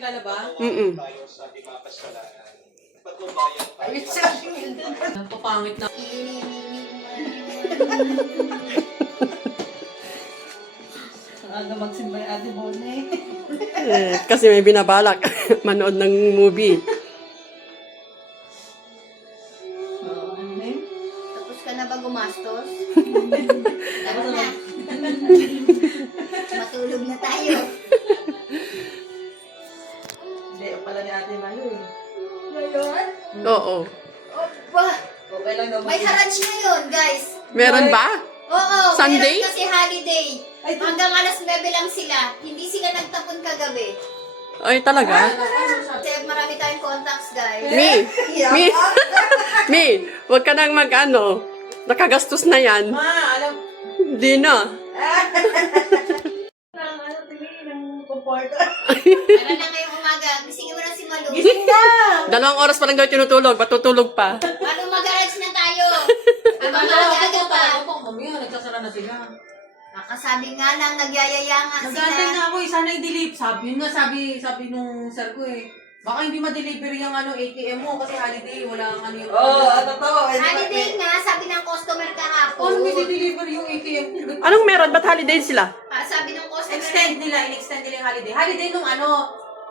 naglalaba? Tayo sa di mapasalanan. Patnubayan tayo. Ang papangit na. Aga magsimba yung Ate Bonnie. Kasi may binabalak manood ng movie. Oo, ano eh? Tapos ka na ba gumastos? Tara na. Matulog na tayo. Hindi, pala ni Ate Malu eh. Ngayon? Oo. Opa! Okay lang daw. May haraj ngayon, guys. Meron ba? Oo, Sunday? meron kasi holiday. Ay, Hanggang alas 9 lang sila. Hindi sila nagtapon kagabi. Ay, talaga? Kasi marami tayong contacts, guys. Mi, wag ka nang mag-ano. Nakagastos na yan. Ma, alam. Hindi na. ano tingin ng comforter. Tara na ngayong umaga. Gisingin mo na si Malu. Gising na! 2 oras pa lang daw tinutulog. Matutulog pa. Ano mag-garage na tayo? Habang Ako maaga pa. pa. Mamaya, nagsasara na sila. Nakasabi nga lang, nagyayayanga Nag-antay sila. nga ako eh, sana i-delete. Sabi nung sir ko eh. Baka hindi ma-deliver yung ATM mo kasi holiday, wala kang ano yung... Oo, totoo. Holiday nga, sabi ng customer kahapon. Paano may deliver yung ATM? Anong meron? Ba't holiday sila? Sabi ng customer, In-extend nila yung holiday. Holiday nung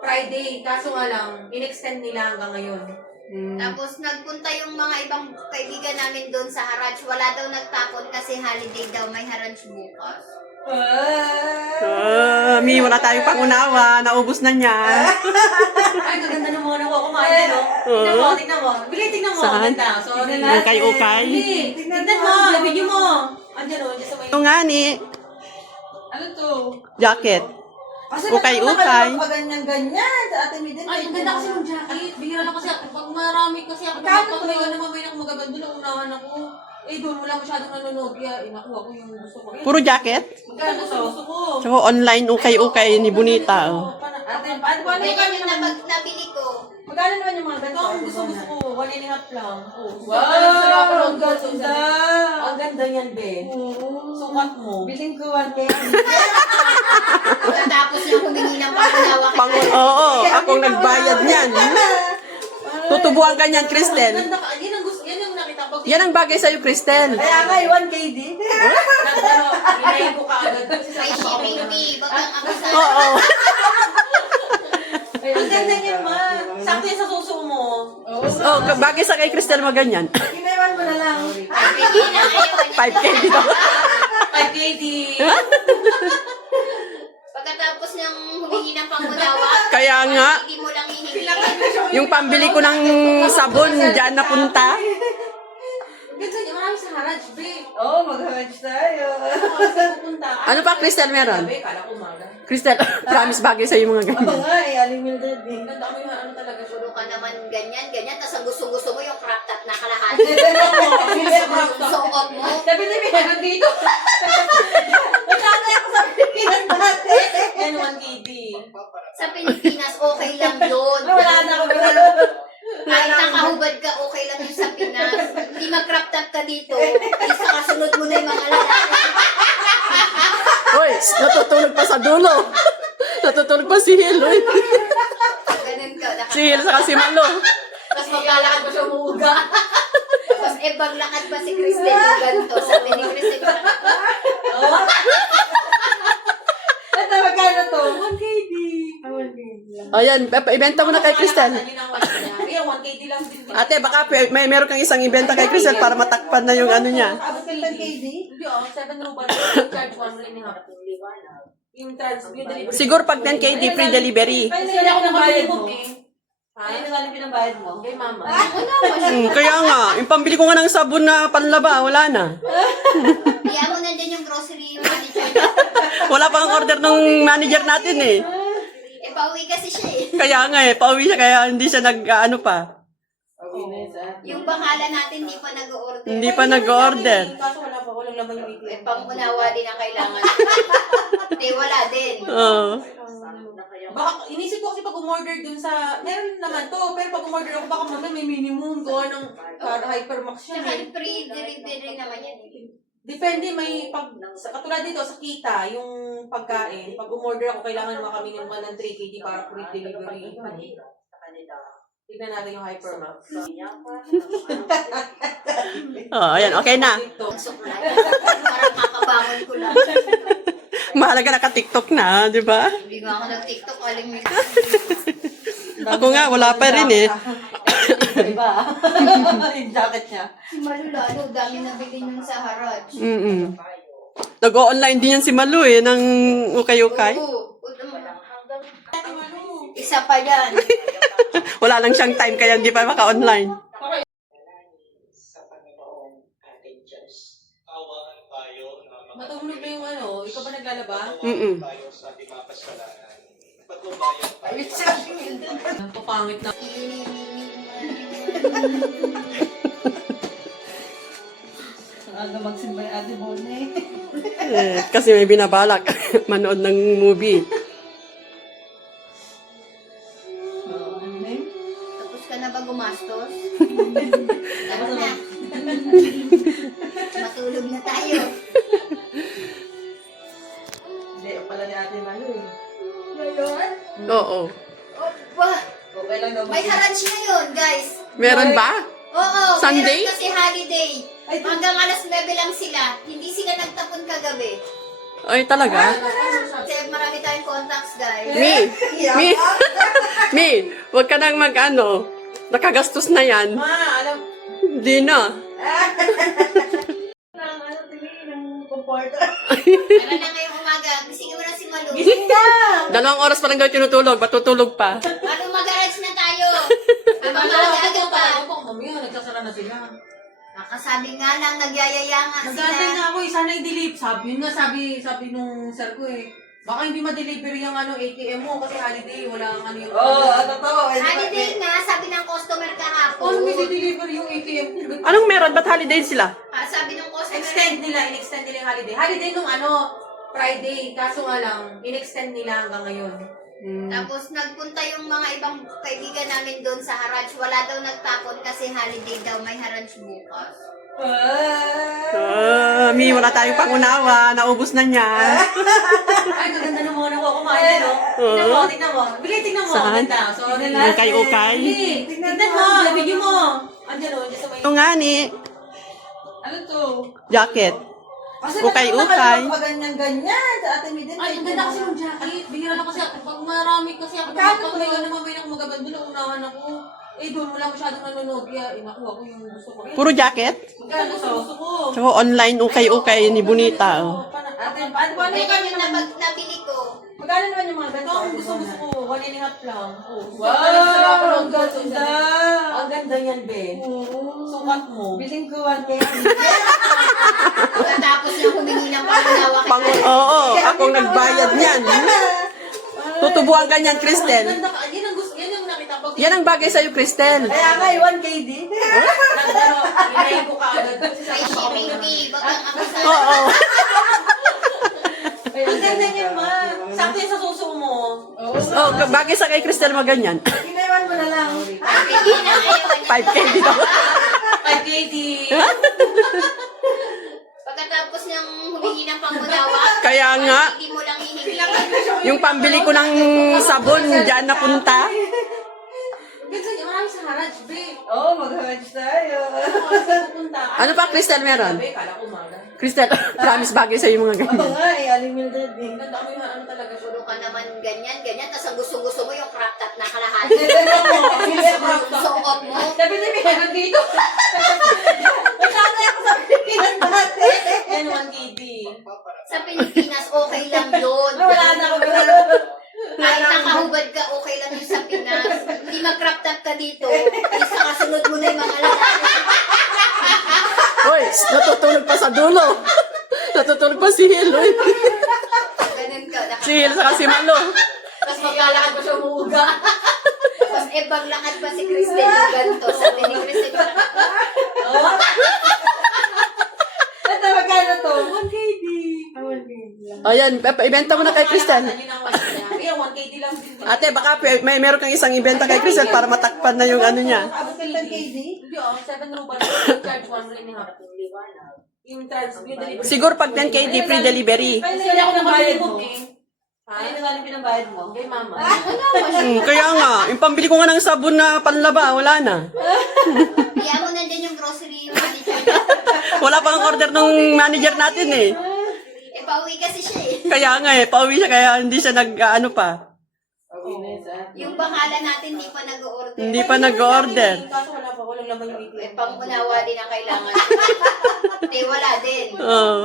Friday. Kaso nga lang, in-extend nila hanggang ngayon. tapos nagpunta yung mga ibang kaibigan namin doon sa Haraj. Wala daw nagtapon kasi holiday daw, may Haraj bukas. Mi, wala tayong pangunawa. Naubos na niya. Ay, gaganda ng mga nakuha kumain, no? Tingnan mo. Bili, tingnan mo. Saan? Ganda. Sorry. Ukay-ukay. Bili, tingnan mo. Ibigin mo. Andyan o, andyan sa may... Ito nga ni. Ano to? Jacket. Kasi Ukay-ukay. ganyan-ganyan sa Ate Midin. Ay, ang ganda kasi ng jacket. Bihira lang kasi ako. Pag marami kasi ako, Magkano pag to? may mamay na magaganda na unahan ako. Eh, doon wala masyadong nanonood. Kaya, nakuha ko yung gusto ko. Puro jacket. Magkano to? Gusto ko. Tsaka online ukay-ukay ni Bonita. Oh. Ate, paano Ganyan yung nabili ko. Magkano naman yung mga Ito ganito? ang gusto ko. 1.5 lang. Oh, Wow, ang ganda. Ang ganda yan, Ben. Sukat mo. Biling ko 1K. Pagkatapos niya humingi ng pangunawa kay Oo, akong nagbayad niyan. Tutubuan ka niyan, Ang Cristel. ganda ka. Yan ang gusto. Yan yung nakita ko. Yan ang bagay sa'yo, Cristel. Kaya nga, 1K din. Inayin ko kaagad. may shipping fee. Wag kang ako sa... Oo. Ang ganda niya, ma. Sakto yan sa suso mo. Oh, bagay sa kay Cristel maganyan. Kinaiwan mo na lang. Bigyan na ayaw. 5K dito. 5KD. Pagkatapos niyang humingi ng pangunawa, Kaya nga, hindi mo lang hihingi. yung pambili ko ng sabon, dyan napunta. Ganda niya. Marami sa Haraj, be. Oo, mag-haraj tayo. Kasi pupunta. Ano pa, Cristel, meron? Gabi, kala ko umaga. Cristel, promise bagay sa'yo yung mga Oo ganyan. nga, aling Mildred eh. Ganda kami ano talaga siya. Puro ka naman ganyan. Tapos ang gusto-gusto mo yung crop top na kalahati. Suot mo. Sabi niya, meron dito. Natangay ako sa Pilipinas dati. Yan, 1KD. Sa Pilipinas, okay lang yun. Wala na ako. Kahit nakahubad ka, okay lang yun sa Pinas. Hindi mag-crop top ka dito. Isa kasunod mo na yung mga lalaki. Hoy, natutulog pa sa dulo. Natutulog pa si Hil. Hoy. Ganun ka. Si Hil saka si Malo. Tapos maglalakad pa siya umuuga. Tapos paglakad pa si Cristel yung ganito. Sabi ni Cristel, Ito, magkano to? 1KD. Ayan, ibenta mo na kay Cristel. Yun ang ano niya. Kaya 1KD lang din. Ate, baka meron kang isang ibenta kay Cristel para matakpan na yung ano niya. Abot ka ng KD? Hindi 7 ruban. Charge 1.5. Yung delivery. Siguro pag 10KD free delivery. Ay, hindi ako ng bayad mo. Ha? Ay, naman pinambayad mo. Kay mama. Kaya nga, yung pambili ko nga ng sabon na panlaba, wala na. Kaya mo nandyan yung grocery manager. Wala pang order ng manager natin eh. Pauwi kasi siya eh. Kaya nga eh, pauwi siya kaya hindi siya nag-ano pa. Yung bangala natin hindi pa nag-order. Hindi pa nag-order. Kaso wala pa. Walang laman yung ATM. Pangunawa din ang kailangan. Hindi, wala din. Oo. Baka, inisip ko kasi pag umorder dun sa, meron naman to, pero pag umorder ako, baka mamaya may minimum gawa ng Hypermax yan Saka eh. free delivery naman yan. Depende, may, pag, katulad dito, sa Kita, yung pagkain, pag umorder ako, kailangan makaminimum ka ng 3 KD para free delivery. Tignan natin yung Hypermax. Oh, ayan, okay na. TikTok. Suklay. Parang kakabangon ko lang. Mahalaga naka-TikTok na, di ba? Hindi nga ako nag-TikTok, aling may Ako nga, wala pa rin eh. Iba. Yung jacket niya. Si Malu lalo, dami nabili nun sa Haraj. Mm-mm. Nag-o-online din yan si Malu eh, ng ukay-ukay. Oo. Isa pa yan. Wala lang siyang time kaya hindi pa maka-online. Sa Panginoong ating Diyos. Awaan tayo na Matulog na yung ano, ikaw ba naglalaba? Mm-mm. tayo sa ating mga kasalanan. Patnubayan tayo. Ang papangit na. Ang aga magsimba yung Ate Bonnie. Kasi may binabalak manood ng movie. Ano name? Tapos ka na ba gumastos? Tara na. Matulog na tayo. Hindi, pala ni Ate Malu eh. Ngayon? Oo. Opa! Okay lang daw. May Haraj ngayon, guys. Meron ba? Oo, Sunday? meron kasi holiday. Hanggang alas 9 lang sila. Hindi sila nagtapon kagabi. Ay, talaga? Kasi marami tayong contacts, guys. Mi, wag ka nang mag-ano. Nakagastos na yan. Ma, alam, Hindi na. Tara na ngayong umaga. Gisingin mo na si Malu. 2 oras pa lang daw tinutulog. Matutulog pa. Ano, mag-garage na tayo. Habang Naglalaba maaga ko pa. pa. Mamaya, nagsasara na sila. Nakasabi nga lang, nagyayaya nga Nagantay sila. na ako eh, sana i-delete. Sabi nung sir ko eh. Baka hindi ma-deliver yung ano, ATM mo kasi holiday, wala ang ano yung... Holiday nga, sabi ng customer kahapon. Ano may deliver yung ATM ko? Anong meron? Ba't holiday sila? Sabi ng customer, In-extend nila yung holiday. Holiday nung ano, Friday. Kaso nga lang, in-extend nila hanggang ngayon. tapos nagpunta yung mga ibang kaibigan namin doon sa Haraj. Wala daw nagtapon kasi holiday daw, may Haraj bukas. Mi, wala tayong pangunawa. Naubos na niya. Ay, gaganda ng mga nakuha kumain, no? Tignan mo. Bili, tignan mo. Saan? Ganda. Sorry. Ukay-ukay? Bili, tignan mo. Ibigay mo. Andiyan o, andiyan sa may... Ito nga ni. Ano to? Jacket. Kasi Ukay-ukay. ganyan-ganyan sa Ate Miden. Ay, ang ganda kasi ng jacket. Bihira lang kasi ako. Pag marami kasi ako, pag may ano mamay na kumagaband doon, unahan ako. Eh, doon wala masyadong nanonood. Kaya, nakuha ko yung gusto ko. Puro jacket. Magkano sa gusto ko? So, online ukay-ukay ni Bonita. Oh. Ate, paano Ganyan yung nabili ko. Magkano naman yung mga Ito ang gusto ko. 1.5 lang. Oh, Wow! Ang ganda! Ang ganda yan, be. Sukat mo. Biling ko 1K. Pagkatapos na humingi ng pangunawa kay Oo, akong nagbayad niyan. Tutubuan ka niyan, Cristel. Ang ganda ka. Yan ang gusto. Yan yung nakita ko. Yan ang bagay sa'yo, Cristel. Kaya nga, 1KD. Inayin ko kaagad. may shipping fee. Baka ako sa... Oo. Ang ganda niya, ma. Sakto yung sa suso mo. Oh, bagay sa kay Cristel maganyan. Kinaiwan mo na lang. Hindi na ayaw niya. 5K dito. 5KD. Pagkatapos ng humingi ng pangunawa, Kaya nga. hindi mo lang hihingi. Yung pambili ko ng sabon, dyan napunta. Ganda niya. Marami sa Haraj, be. Oo, mag-hatch tayo. Ano pa, Cristel, meron? Kala ko maga. Cristel, promise bagay sa'yo yung mga Oo ganyan. nga, Aling Mildred. Ang ganda ko yung ano talaga. Puro ka naman ganyan. Tapos ang gusto-gusto mo yung crop top na kalahati. Suot mo. Sabi ni meron dito. Magkano ako sa Pilipinas dati? Yan, 1KD. Sa Pilipinas, okay lang yun. Wala na ako. Kahit nakahubad ka, okay lang yun sa Pinas. Hindi mag-crop top ka dito. Isa kasunod mo na yung mga lalaki. Hoy, natutulog pa sa dulo. Natutulog pa si Hil. Uy. Ganun ka. Si Hil saka si Malo. Tapos maglalakad pa siya umuuga. Tapos paglakad pa si Cristel yung ganito. Sabi ni Cristel, Ito, magkano to? 1KD. Ayan, ibenta mo na kay Cristel. Kaya 1KD lang din. Ate, baka meron kang isang ibenta kay Cristel para matakpan na yung ano niya. Abot ka 10KD? Hindi, 7 rubles. Charge 1.5. yung delivery. Siguro pag 10K, di free delivery. Kaya Kasi ako nagbayad mo. Ha? Ano na lang pinambayad mo? Kay mama. Kaya nga, yung pambili ko nga ng sabon na panlaba, wala na. Kaya mo nandyan yung grocery yung manager. Wala pang order ng manager natin eh. Eh, pauwi kasi siya eh. Kaya nga eh, pauwi siya kaya hindi siya nag-ano pa. Yung bangala natin hindi pa nag-order. Hindi pa nag-order. Kaso wala pa, walang laman yung Eh, ATM. pangunawa din ang kailangan. Hindi, wala din. Oo.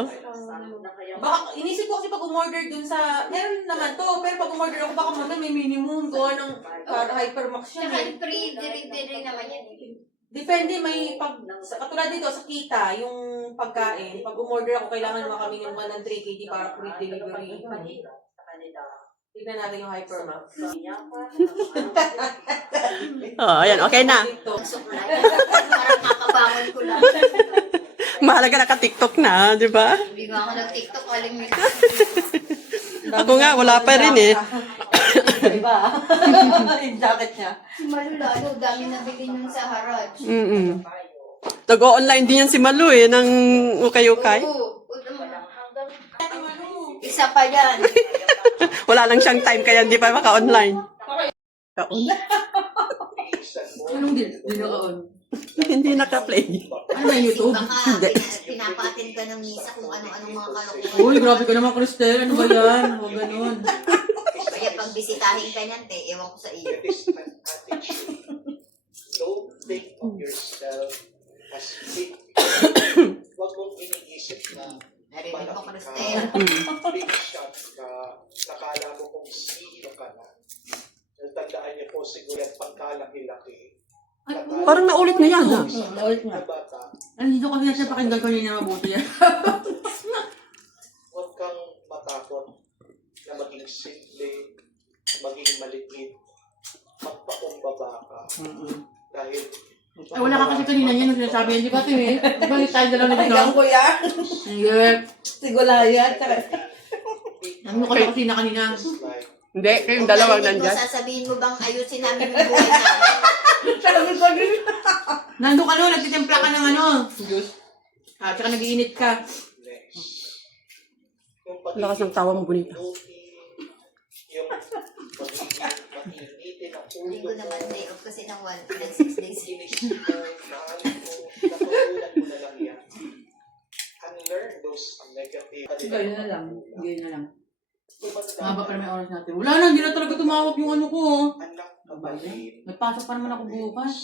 Baka, inisip ko kasi pag umorder dun sa, meron naman to, pero pag umorder ako, baka mamaya may minimum ko ng Hypermax yun Tsaka eh. free delivery naman yan. Depende, may pag, katulad dito sa kita, yung pagkain, pag umorder ako, kailangan makaminimum ka ng 3 kg para free delivery. Tignan natin yung Hypermax. Oh, ayan, okay na. Suklay. Parang kakabangon ko lang. Mahalaga naka-TikTok na, di ba? Hindi nga ako nag-TikTok, aling Ako nga, wala pa rin eh. Diba? Yung jacket niya. Si Malu lalo, dami nabili nun sa Haraj. Mm-mm. Nag-online din yan si Malu eh, ng ukay-ukay. Oo. Isa pa yan. Wala lang siyang time kaya hindi pa maka-online. Anong dinakaon? Hindi naka-play. Ano na YouTube? Baka pinapatin ka ng misa kung ano-anong mga kalokohan. Uy, grabe ka naman, Cristel. Ano ba yan? Huwag ganun. Kaya pag bisitahin ka niyan, te, ewan ko sa iyo. Don't think of yourself as big. Huwag mong iniisip na Narinig mo, malaki Cristel. ka, big shot ka, nakala mo kung sino ka na. Tandaan niyo po siguro at pagkalaki-laki. Parang naulit na yan ha. Naulit nga. Na bata, Nandito kasi na siya pakinggan ko niya mabuti yan. huwag kang matakot na maging simple, maging maliit, magpakumbaba ka. Dahil Ay, wala ka kasi kanina niya nung sinasabi yan. Di ba, Tim? Di ba, tayo dalawa na Pakinggan dito? ko yan. Ayun. Sigula yan. Tsaka, Ano ka na kasi na kanina? just like Hindi, kayong dalawang Kung narinig mo, nandyan. sasabihin mo bang ayusin namin yung buhay namin? Nandun ka no, nagtitimpla ka ng ano. Diyos. Ah, tsaka nag-iinit ka. next. Lakas ng tawa mo, bonita. Yung pag-iinitin ang Hindi ulo ko naman mo, day off kasi ng 6 days. inisip mo, naalin mo, natutunan mo na lang yan. Unlearn those negative. Ganyan na lang. Ganyan na lang. Tumanda Mahaba pa naman oras natin. Wala na, hindi na talaga tumawag yung ano ko. anak na maliit. Nagpasok pa naman ako bukas.